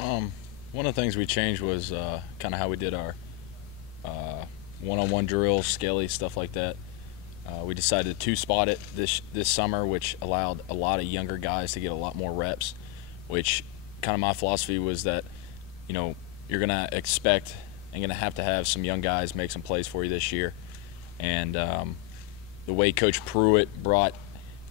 One of the things we changed was kind of how we did our one-on-one drills, scaly stuff like that. We decided to two-spot it this summer, which allowed a lot of younger guys to get a lot more reps. Which kind of my philosophy was that, you're gonna expect and gonna have to have some young guys make some plays for you this year, and the way Coach Pruitt brought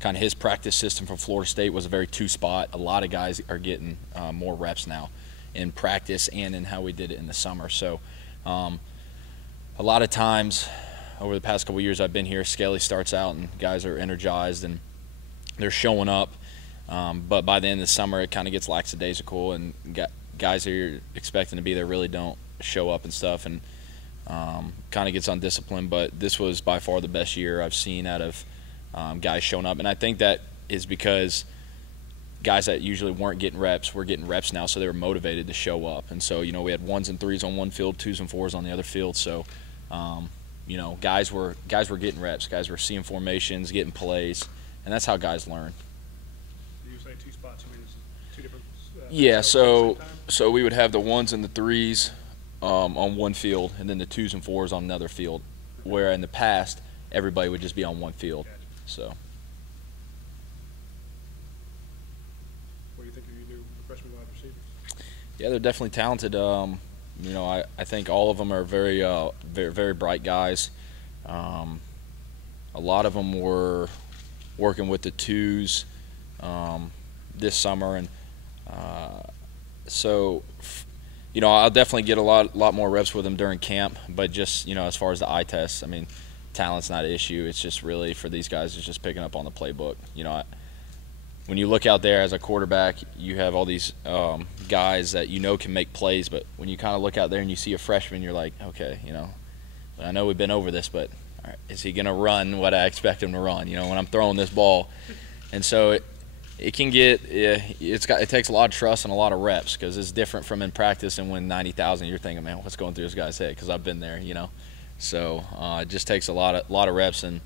kind of his practice system from Florida State was a very two-spot. A lot of guys are getting more reps now in practice and in how we did it in the summer. So a lot of times over the past couple of years I've been here, Scaly starts out and guys are energized and they're showing up, but by the end of the summer it kind of gets lackadaisical and guys that you're expecting to be there really don't show up and stuff, and kind of gets undisciplined. But this was by far the best year I've seen out of guys showing up, and I think that is because guys that usually weren't getting reps were getting reps now, so they were motivated to show up. And so we had 1s and 3s on one field, 2s and 4s on the other field. So guys were getting reps, guys were seeing formations, getting plays, and that's how guys learn. You say two spots, you mean it's two different yeah, so we would have the 1s and the 3s on one field, and then the 2s and 4s on another field, where in the past everybody would just be on one field. Gotcha. So What do you think of your new freshman wide receivers? yeah, they're definitely talented. I think all of them are very very bright guys. A lot of them were working with the 2s this summer, and I'll definitely get a lot more reps with them during camp. But just as far as the eye tests, I mean, talent's not an issue. It's just really for these guys, it's just picking up on the playbook. When you look out there as a quarterback, you have all these guys that can make plays, but when you kind of look out there and you see a freshman, you're like, okay, I know we've been over this, but all right, is he going to run what I expect him to run? When I'm throwing this ball, and so it can get it takes a lot of trust and a lot of reps, because it's different from in practice and when 90,000 you're thinking, man, what's going through this guy's head? Because I've been there, So it just takes a lot of reps and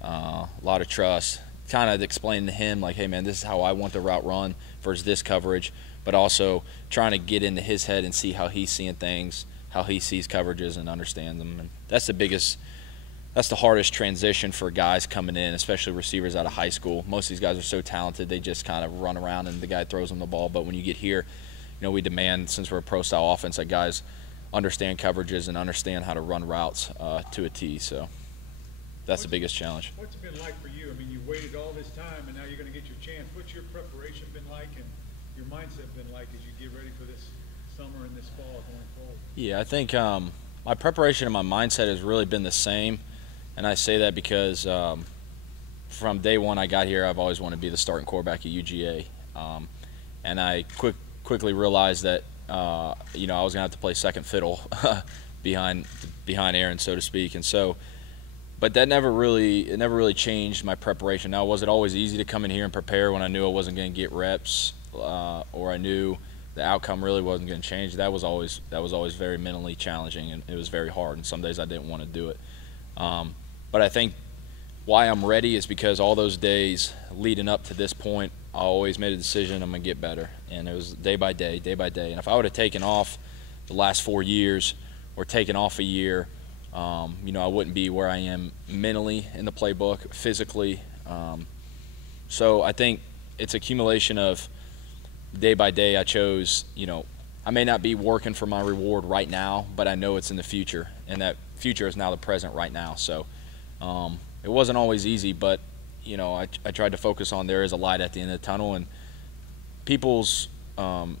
a lot of trust. Kind of explaining to him, like, hey man, this is how I want the route run versus this coverage, but also trying to get into his head and see how he's seeing things, how he sees coverages and understand them. And that's the hardest transition for guys coming in, especially receivers out of high school. Most of these guys are so talented, they just kind of run around and the guy throws them the ball. But when you get here, we demand, since we're a pro-style offense, that guys understand coverages and understand how to run routes to a T. So that's the biggest challenge. What's it been like for you? I mean, you waited all this time, and now you're going to get your chance. What's your preparation been like, and your mindset been like as you get ready for this summer and this fall going forward? Yeah, I think my preparation and my mindset has really been the same, and I say that because from day one I got here, I've always wanted to be the starting quarterback at UGA, and I quickly realized that I was going to have to play second fiddle behind Aaron, so to speak, and so. But that never really changed my preparation. Now, was it always easy to come in here and prepare when I knew I wasn't going to get reps, or I knew the outcome really wasn't going to change? That was always very mentally challenging, and it was very hard. And some days I didn't want to do it. But I think why I'm ready is because all those days leading up to this point, I always made a decision I'm going to get better, and it was day by day, day by day. And if I would have taken off the last 4 years or taken off a year, I wouldn't be where I am mentally in the playbook, physically. So I think it's accumulation of day by day. I chose, I may not be working for my reward right now, but I know it's in the future, and that future is now the present right now. So it wasn't always easy, but, I tried to focus on there is a light at the end of the tunnel, and people's what's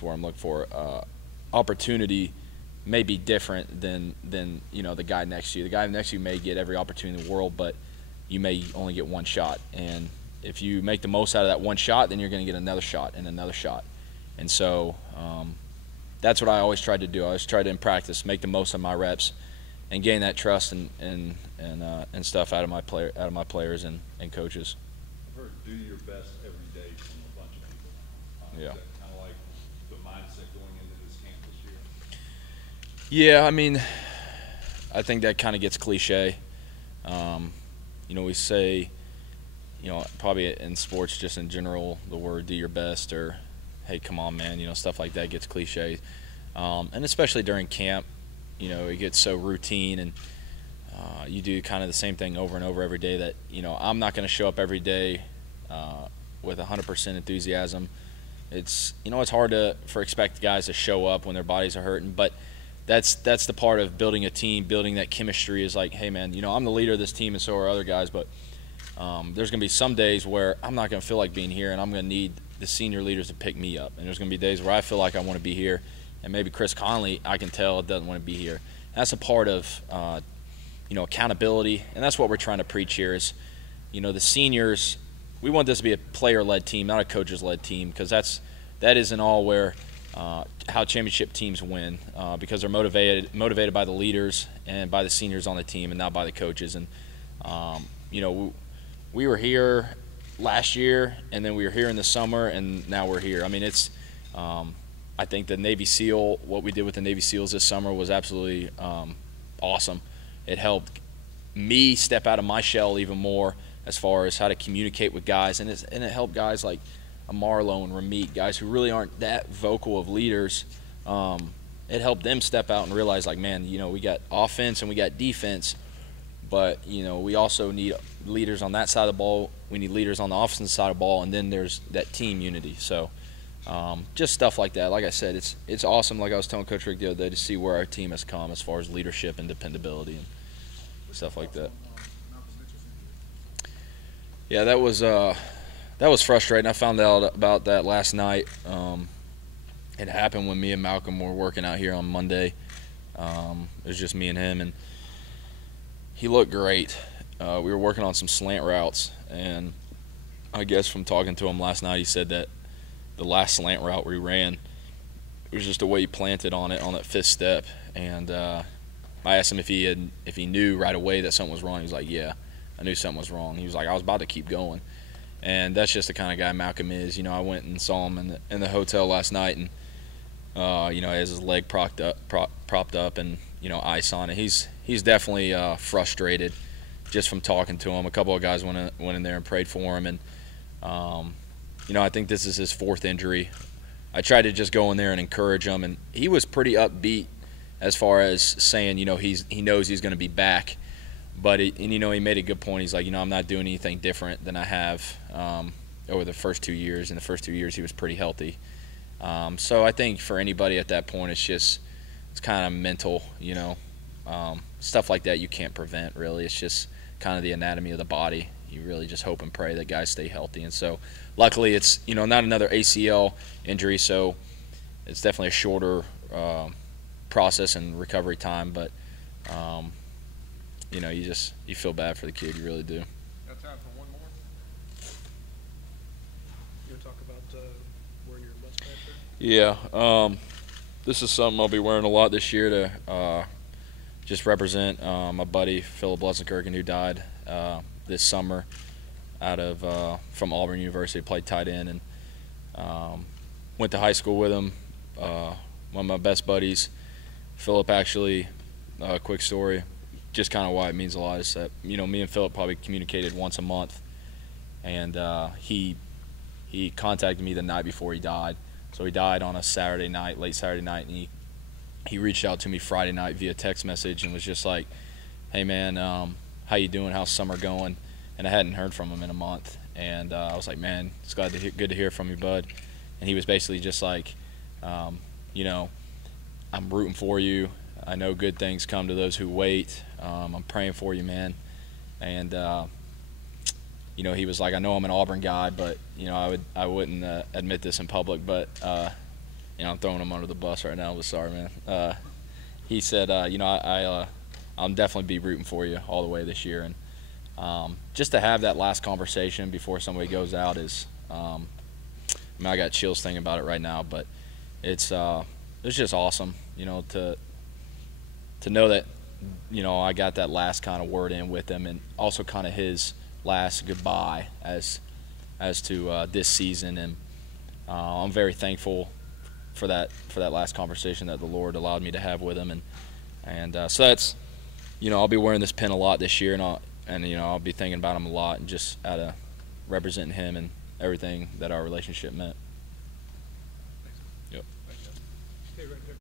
the word I'm looking for? Opportunity may be different than the guy next to you. The guy next to you may get every opportunity in the world, but you may only get one shot. And if you make the most out of that one shot, then you're going to get another shot and another shot. And so that's what I always tried to do. I always tried to, in practice, make the most of my reps and gain that trust and stuff out of my players and coaches. I've heard do your best every day from a bunch of people. Yeah. Is that kind of like the mindset going into this camp this year? Yeah, I mean, I think that kind of gets cliche. We say, probably in sports just in general, the word "do your best" or "hey, come on, man," stuff like that gets cliche, and especially during camp, it gets so routine and you do kind of the same thing over and over every day that I'm not going to show up every day with 100% enthusiasm. It's it's hard to expect guys to show up when their bodies are hurting, but that's the part of building a team, building that chemistry is like, hey man, I'm the leader of this team and so are other guys, but there's going to be some days where I'm not going to feel like being here and I'm going to need the senior leaders to pick me up. And there's going to be days where I feel like I want to be here and maybe Chris Conley, I can tell, doesn't want to be here. And that's a part of accountability, and that's what we're trying to preach here is, the seniors, we want this to be a player-led team, not a coaches-led team, because that isn't all where how championship teams win, because they're motivated by the leaders and by the seniors on the team and not by the coaches. And we were here last year, and then we were here in the summer, and now we're here. I mean, it's I think the Navy SEAL, what we did with the Navy SEALs this summer was absolutely awesome. It helped me step out of my shell even more as far as how to communicate with guys, and it helped guys like Marlo and Ramit, guys who really aren't that vocal of leaders. It helped them step out and realize, like, man, we got offense and we got defense, but we also need leaders on that side of the ball. We need leaders on the offensive side of the ball, and then there's that team unity. So just stuff like that. Like I said, it's awesome. Like I was telling Coach Rick the other day, to see where our team has come as far as leadership and dependability and stuff like that. Yeah, that was frustrating. I found out about that last night. It happened when me and Malcolm were working out here on Monday. It was just me and him, and he looked great. We were working on some slant routes, and I guess from talking to him last night, he said that the last slant route we ran, it was just the way he planted on it on that fifth step. And I asked him if he knew right away that something was wrong. He was like, yeah, I knew something was wrong. He was like, I was about to keep going. And that's just the kind of guy Malcolm is. I went and saw him in the hotel last night, and he has his leg propped up and ice on it. He's definitely frustrated just from talking to him. A couple of guys went in there and prayed for him, and I think this is his fourth injury. I tried to just go in there and encourage him, and he was pretty upbeat as far as saying he knows he's going to be back. But he made a good point. He's like, I'm not doing anything different than I have over the first 2 years. In the first 2 years, he was pretty healthy. So I think for anybody at that point, it's kind of mental, stuff like that you can't prevent really. It's just kind of the anatomy of the body. You really just hope and pray that guys stay healthy. And so luckily it's, not another ACL injury, so it's definitely a shorter process and recovery time. But, you feel bad for the kid. You really do. Got time for one more? You want to talk about where your bus back there? Yeah. This is something I'll be wearing a lot this year to just represent my buddy Philip Blusenkirchen, who died this summer from Auburn University. Played tight end and went to high school with him. One of my best buddies. Philip actually, quick story, just kind of why it means a lot is that me and Philip probably communicated once a month, and he contacted me the night before he died. So he died on a Saturday night, late Saturday night, and he reached out to me Friday night via text message and was just like, hey man, how you doing, how's summer going? And I hadn't heard from him in a month, and I was like, man, it's good to hear from you, bud. And he was basically just like, I'm rooting for you. I know good things come to those who wait. I'm praying for you, man. And he was like, I know I'm an Auburn guy, but I wouldn't admit this in public, but I'm throwing him under the bus right now. But sorry, man. He said, I'll definitely be rooting for you all the way this year. And just to have that last conversation before somebody goes out is, I got chills thinking about it right now. But it's just awesome, to know that, I got that last kind of word in with him, and also kind of his last goodbye as to this season. And I'm very thankful for that last conversation that the Lord allowed me to have with him. And so that's, I'll be wearing this pin a lot this year, and I'll be thinking about him a lot, and just out of representing him and everything that our relationship meant. Stay right there.